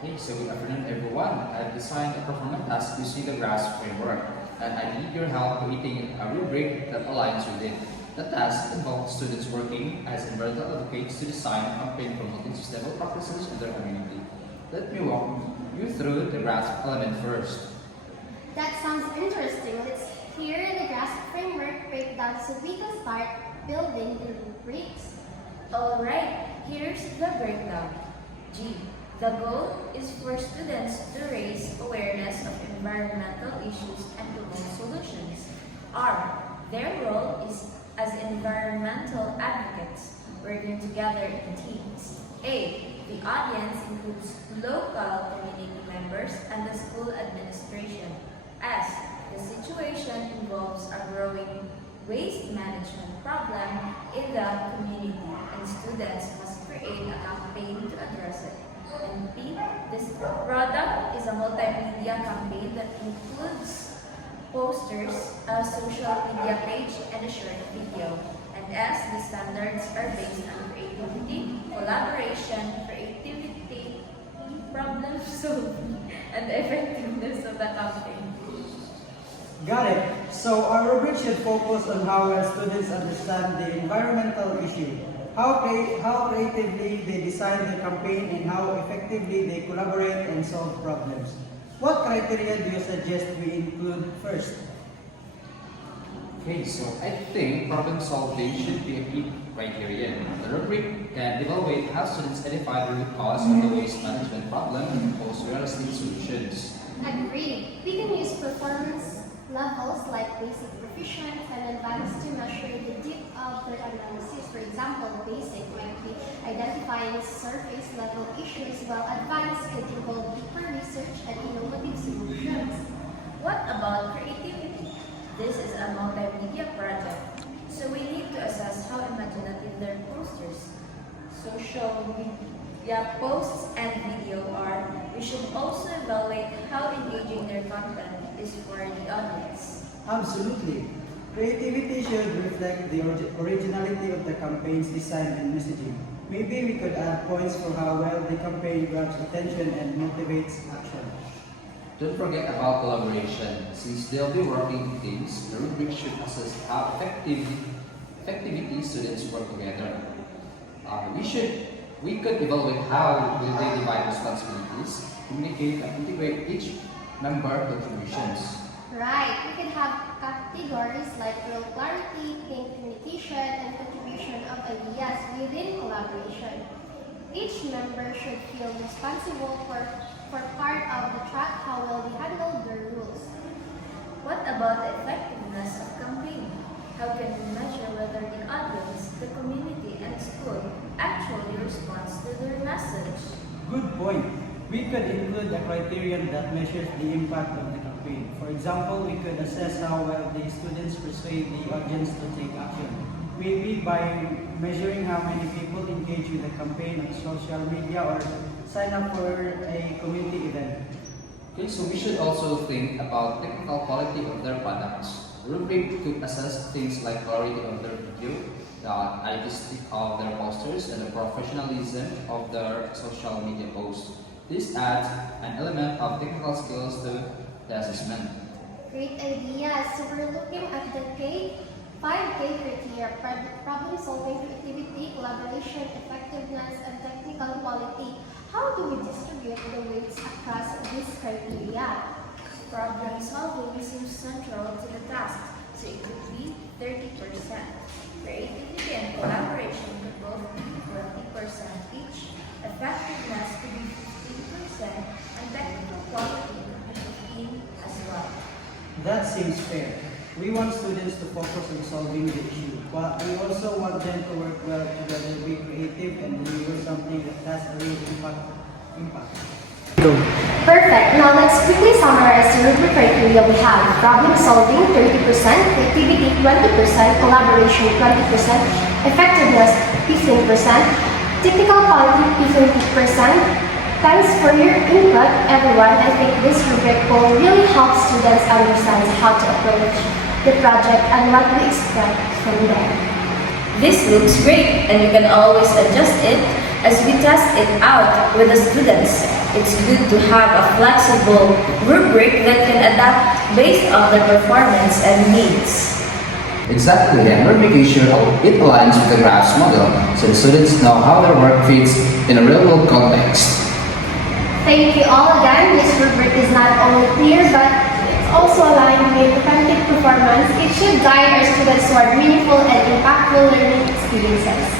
Hey, so good afternoon everyone. I've designed a performance task using the GRASP framework, and I need your help creating a rubric that aligns with it. The task involves students working as environmental advocates to design a campaign promoting sustainable practices in their community. Let me walk you through the GRASP element first. That sounds interesting. Let's hear the GRASP framework breakdown so we can start building the rubrics. Alright, here's the breakdown. G. The goal is for students to raise awareness of environmental issues and promote solutions. R. Their role is as environmental advocates, working together in teams. A. The audience includes local community members and the school administration. S. The situation involves a growing waste management problem in the community, and students must create a campaign to address it. And P, this product is a multimedia campaign that includes posters, a social media page, and a short video. And S, the standards are based on creativity, collaboration, creativity, problem solving, and the effectiveness of the campaign. Got it. So our rubric should focus on how well students understand the environmental issue, how creatively they design the campaign, and how effectively they collaborate and solve problems. What criteria do you suggest we include first? Okay, so I think problem solving should be a key criterion. The rubric can evaluate how students identify the root cause of the waste management problem and propose realistic solutions. Agreed. We can use performance levels like basic, proficient, and advanced to measure the depth of their analysis. For example, basic might be identifying surface level issues, while advanced could involve deeper research and innovative solutions. What about creativity? This is a multimedia project, so we need to assess how imaginative their posters, social media posts, and video are. We should also evaluate how engaging their content is for the audience. Absolutely. Creativity should reflect the originality of the campaign's design and messaging. Maybe we could add points for how well the campaign grabs attention and motivates action. Don't forget about collaboration. Since they'll be working in teams, the rubric should assess how effectively students work together. We could evaluate how will they divide responsibilities, communicate, and integrate each member contributions. Right. We can have categories like real clarity, think communication, and contribution of ideas within collaboration. Each member should feel responsible for part of the track how well we handle the rules. What about the effectiveness of campaign? How can we measure whether the audience, the community, and school actually responds to their message? Good point. We could include a criterion that measures the impact of the campaign. For example, we could assess how well the students persuade the audience to take action. Maybe by measuring how many people engage with the campaign on social media or sign up for a community event. Okay, so we should also think about technical quality of their products. The rubric could assess things like clarity of their video, the artistic of their posters, and the professionalism of their social media posts. This adds an element of technical skills to the assessment. Great idea. So we're looking at the 5K criteria: problem solving, creativity, collaboration, effectiveness, and technical quality. How do we distribute the weights across these criteria? Problem solving seems central to the task, so it could be 30%. Creativity and collaboration could both be 20% each. Effectiveness could be 15%, and technical quality could be 15% as well. That seems fair. We want students to focus on solving the issue, but we also want them to work well together, be creative, and deliver something that has a real impact. Perfect. Now let's quickly summarize the rubric criteria we have. Problem solving 30%, creativity 20%, collaboration 20%, effectiveness 15%, technical quality 50%. Thanks for your input, everyone. I think this rubric will really help students understand how to approach the project and what we expect from them. This looks great, and you can always adjust it as we test it out with the students. It's good to have a flexible rubric that can adapt based on their performance and needs. Exactly, and we're making sure it aligns with the graphs model so the students know how their work fits in a real-world context. Thank you all again. This rubric is not only clear but it's also aligned with authentic performance. It should guide our students toward meaningful and impactful learning experiences.